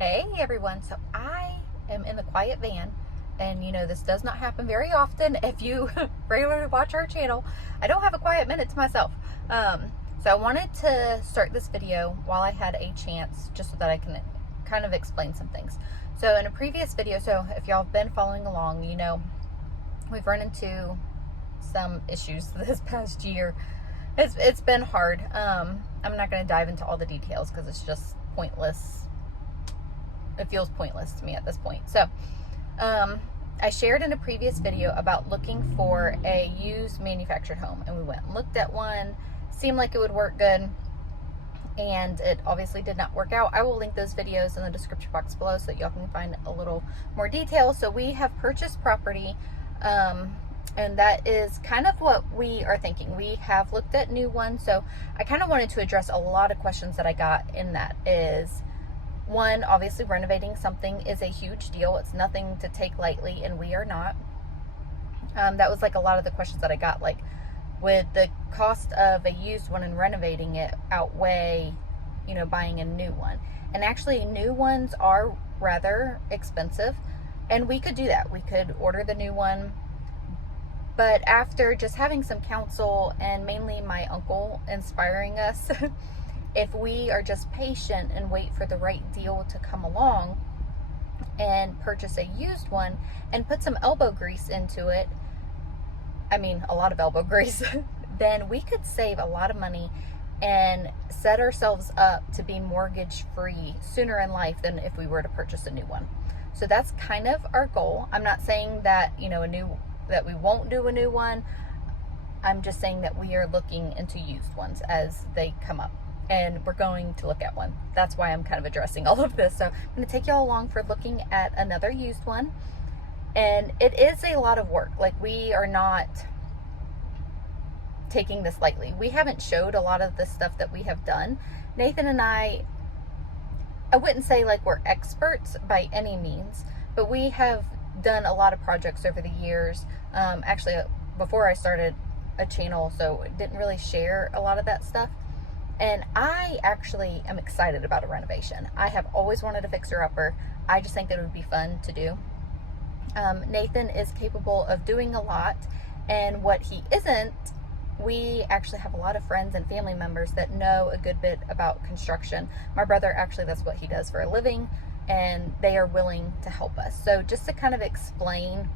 Hey everyone, so I am in the quiet van, and this does not happen very often. If you regularly watch our channel, I don't have a quiet minute to myself. So I wanted to start this video while I had a chance, just so that I can kind of explain some things. So in a previous video, so if y'all have been following along, we've run into some issues this past year. It's been hard. I'm not going to dive into all the details because it's just pointless. It feels pointless to me at this point. So I shared in a previous video about looking for a used manufactured home, and we went and looked at one. Seemed like it would work good, and it obviously did not work out. I will link those videos in the description box below so that y'all can find a little more detail. So we have purchased property, and that is kind of what we are thinking. We have looked at new ones, so I kind of wanted to address a lot of questions that I got in that. Is one, obviously renovating something is a huge deal. It's nothing to take lightly, and we are not. That was like a lot of the questions that I got, like, would the cost of a used one and renovating it outweigh, buying a new one? And actually, new ones are rather expensive, and we could do that. We could order the new one, but after just having some counsel, and mainly my uncle inspiring us, if we are just patient and wait for the right deal to come along and purchase a used one and put some elbow grease into it, I mean a lot of elbow grease, then we could save a lot of money and set ourselves up to be mortgage free sooner in life than if we were to purchase a new one. So that's kind of our goal. I'm not saying that that we won't do a new one. I'm just saying that we are looking into used ones as they come up, and we're going to look at one. That's why I'm kind of addressing all of this. So I'm going to take y'all along for looking at another used one. And it is a lot of work. Like, we are not taking this lightly. We haven't showed a lot of the stuff that we have done. Nathan and I wouldn't say like we're experts by any means, but we have done a lot of projects over the years. Actually, before I started a channel, so didn't really share a lot of that stuff. And I actually am excited about a renovation. I have always wanted a fixer-upper. I just think that it would be fun to do. Nathan is capable of doing a lot, and what he isn't, we actually have a lot of friends and family members that know a good bit about construction. My brother, actually, that's what he does for a living, and they are willing to help us. So just to kind of explain,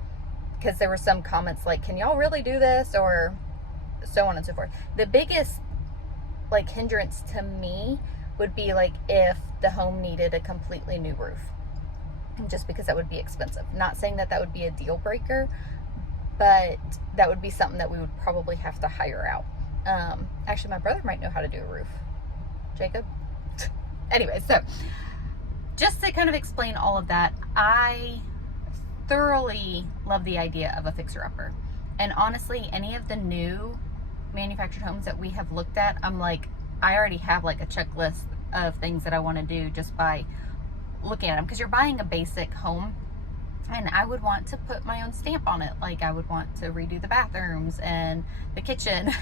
because there were some comments like, can y'all really do this, or so on and so forth. The biggest hindrance to me would be like if the home needed a completely new roof, just because that would be expensive. Not saying that that would be a deal breaker, but that would be something that we would probably have to hire out. Actually, my brother might know how to do a roof. Jacob? Anyway, so just to kind of explain all of that, I thoroughly love the idea of a fixer-upper. And honestly, any of the new manufactured homes that we have looked at, I'm like, I already have like a checklist of things that I want to do just by looking at them, because you're buying a basic home, and I would want to put my own stamp on it. Like, I would want to redo the bathrooms and the kitchen.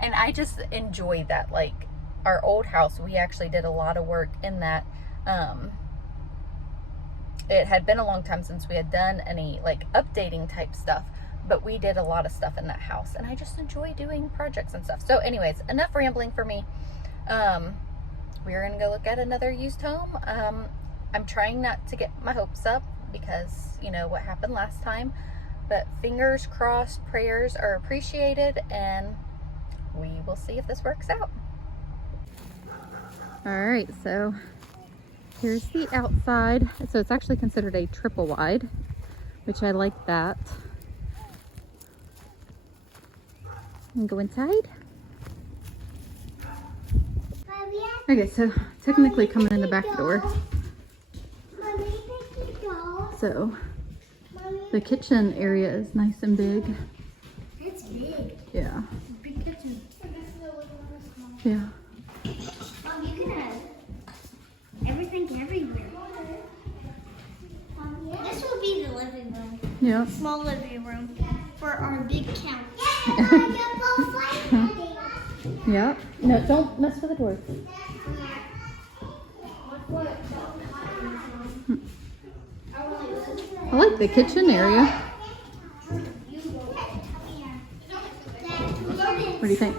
And I just enjoy that. Like, our old house, we actually did a lot of work in that. It had been a long time since we had done any like updating type stuff, but we did a lot of stuff in that house, and I just enjoy doing projects and stuff. So anyways, enough rambling for me. We're gonna go look at another used home. I'm trying not to get my hopes up, because what happened last time, but fingers crossed, prayers are appreciated, and we will see if this works out. All right, so here's the outside. So it's actually considered a triple wide, which I like that. And go inside. Okay, so technically coming in the back door. So the kitchen area is nice and big. It's big. Yeah. Big kitchen. Yeah. You can have everything everywhere. This will be the living room. Yeah. Small living room for our big couch. Yeah. No, don't mess with the doors. I like the kitchen area. What do you think?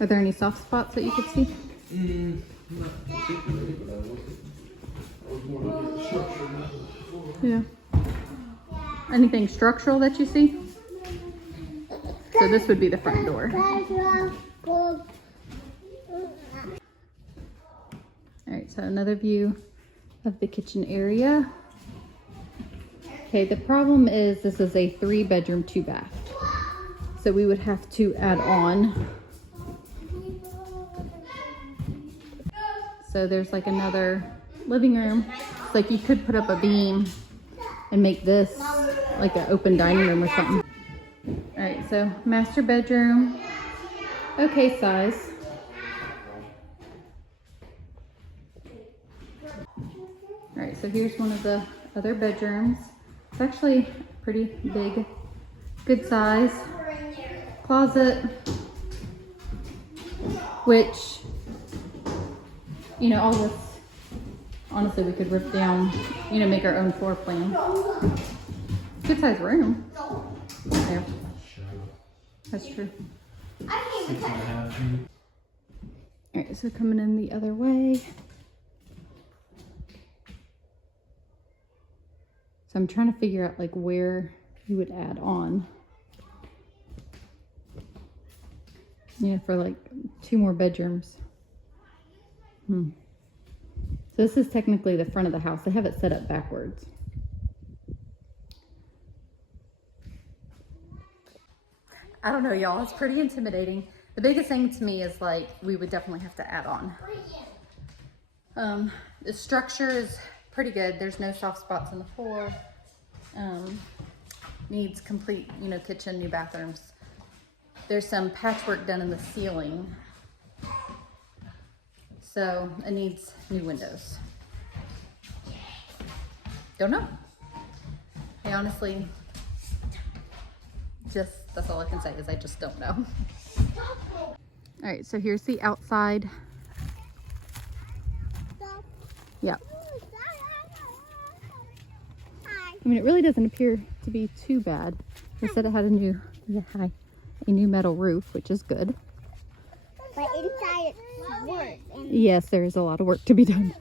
Are there any soft spots that you could see? Yeah. Anything structural that you see? So this would be the front door. Alright, so another view of the kitchen area. Okay, the problem is this is a 3-bedroom, 2-bath. So we would have to add on. So there's like another living room. It's like you could put up a beam and make this like an open dining room or something. All right, so master bedroom, okay size. All right, so here's one of the other bedrooms. It's actually pretty big, good size. Closet, which, you know, all this, honestly, we could rip down, you know, make our own floor plan. Good size room. Yeah, that's true. All right, so coming in the other way. So I'm trying to figure out like where you would add on. Yeah, for like 2 more bedrooms. So this is technically the front of the house. They have it set up backwards. I don't know, y'all. It's pretty intimidating. The biggest thing to me is like we would definitely have to add on. The structure is pretty good. There's no soft spots in the floor. Needs complete, you know, kitchen, new bathrooms. There's some patchwork done in the ceiling. So it needs new windows. Don't know. I honestly that's all I can say is I just don't know. All right, so here's the outside. Yep. I mean, it really doesn't appear to be too bad. They said it had a new, a new metal roof, which is good. But inside it's work. Yes, there is a lot of work to be done.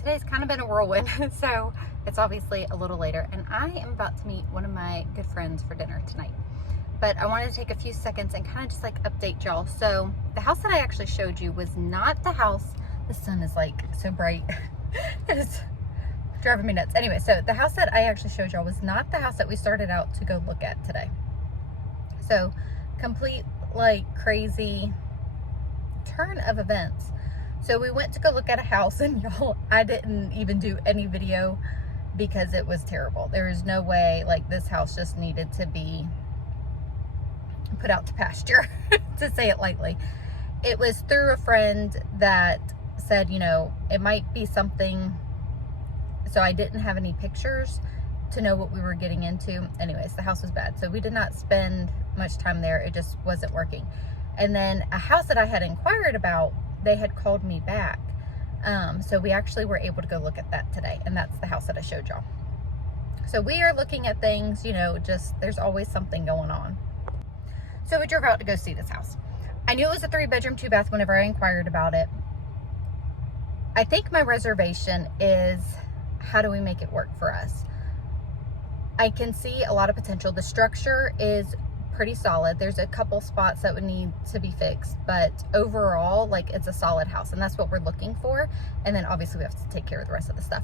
Today's kind of been a whirlwind, so it's obviously a little later, and I am about to meet one of my good friends for dinner tonight. But I wanted to take a few seconds and kind of just like update y'all. So the house that I actually showed you was not the house. The sun is like so bright. It is driving me nuts. Anyway, so the house that I actually showed y'all was not the house that we started out to go look at today. So complete like crazy turn of events. So we went to go look at a house, and y'all, I didn't even do any video because it was terrible. There is no way, like, this house just needed to be put out to pasture, to say it lightly. It was through a friend that said, you know, it might be something, so I didn't have any pictures to know what we were getting into. Anyways, the house was bad, so we did not spend much time there. It just wasn't working. And then a house that I had inquired about, they had called me back. So we actually were able to go look at that today, and that's the house that I showed y'all. So we are looking at things, you know, just there's always something going on. So we drove out to go see this house. I knew it was a 3-bedroom, 2-bath whenever I inquired about it. I think my reservation is, how do we make it work for us? I can see a lot of potential. The structure is pretty solid. There's a couple spots that would need to be fixed, but overall, like, it's a solid house, and that's what we're looking for. And then obviously we have to take care of the rest of the stuff.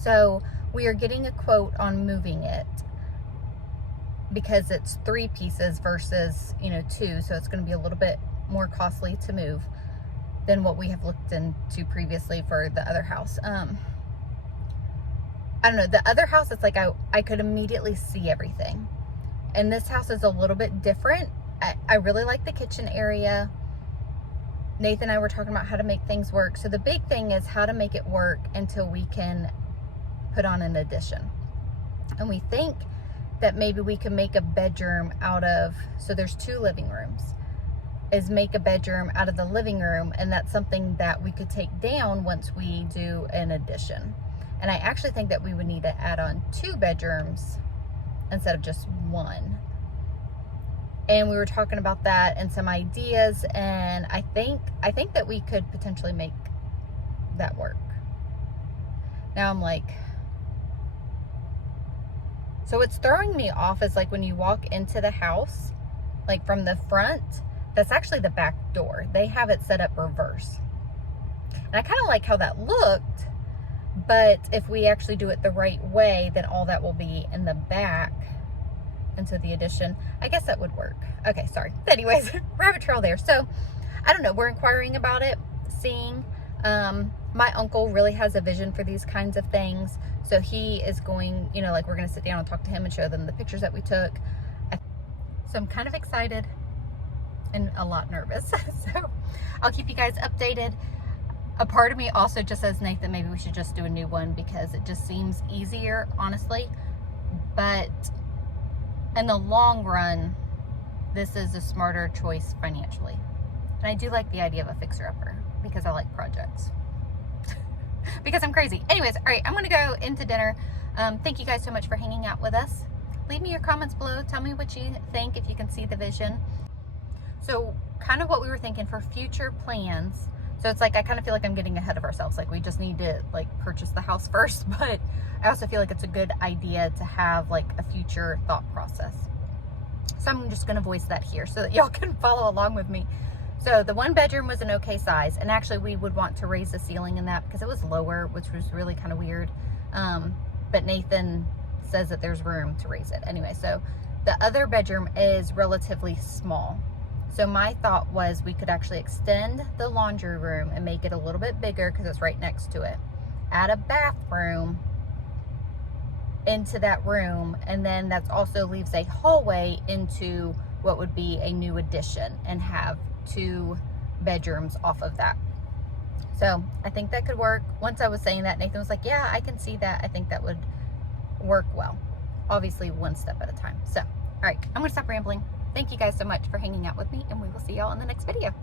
So we are getting a quote on moving it because it's 3 pieces versus, you know, 2. So it's going to be a little bit more costly to move than what we have looked into previously for the other house. I don't know, the other house, it's like I could immediately see everything. And this house is a little bit different. I really like the kitchen area. Nathan and I were talking about how to make things work. So the big thing is how to make it work until we can put on an addition. And we think that maybe we can make a bedroom out of, so there's 2 living rooms. is make a bedroom out of the living room, and that's something that we could take down once we do an addition. And I actually think that we would need to add on 2 bedrooms instead of just 1. And we were talking about that and some ideas, and I think that we could potentially make that work. Now I'm like, so what's throwing me off is like when you walk into the house, like from the front, that's actually the back door. They have it set up reverse. And I kind of like how that looked, but if we actually do it the right way, then all that will be in the back into the addition. I guess that would work. Okay, sorry. Anyways, rabbit trail there. So I don't know, we're inquiring about it, seeing. My uncle really has a vision for these kinds of things, so he is going, you know, like we're going to sit down and talk to him and show them the pictures that we took. So I'm kind of excited and a lot nervous. So I'll keep you guys updated. A part of me also just says, Nathan, maybe we should just do a new one because it just seems easier, honestly. But in the long run, this is a smarter choice financially. And I do like the idea of a fixer-upper because I like projects. Because I'm crazy. Anyways, all right, I'm going to go into dinner. Thank you guys so much for hanging out with us. Leave me your comments below. Tell me what you think, if you can see the vision. So kind of what we were thinking for future plans. So it's like, I kind of feel like I'm getting ahead of ourselves. Like we just need to like purchase the house first, but I also feel like it's a good idea to have like a future thought process. So I'm just going to voice that here so that y'all can follow along with me. So the 1 bedroom was an okay size, and actually we would want to raise the ceiling in that because it was lower, which was really kind of weird. But Nathan says that there's room to raise it. Anyway, so the other bedroom is relatively small. So my thought was we could actually extend the laundry room and make it a little bit bigger because it's right next to it. Add a bathroom into that room, and then that also leaves a hallway into what would be a new addition and have 2 bedrooms off of that. So I think that could work. Once I was saying that, Nathan was like, yeah, I can see that. I think that would work well. Obviously 1 step at a time. So, all right, I'm going to stop rambling. Thank you guys so much for hanging out with me, and we will see y'all in the next video.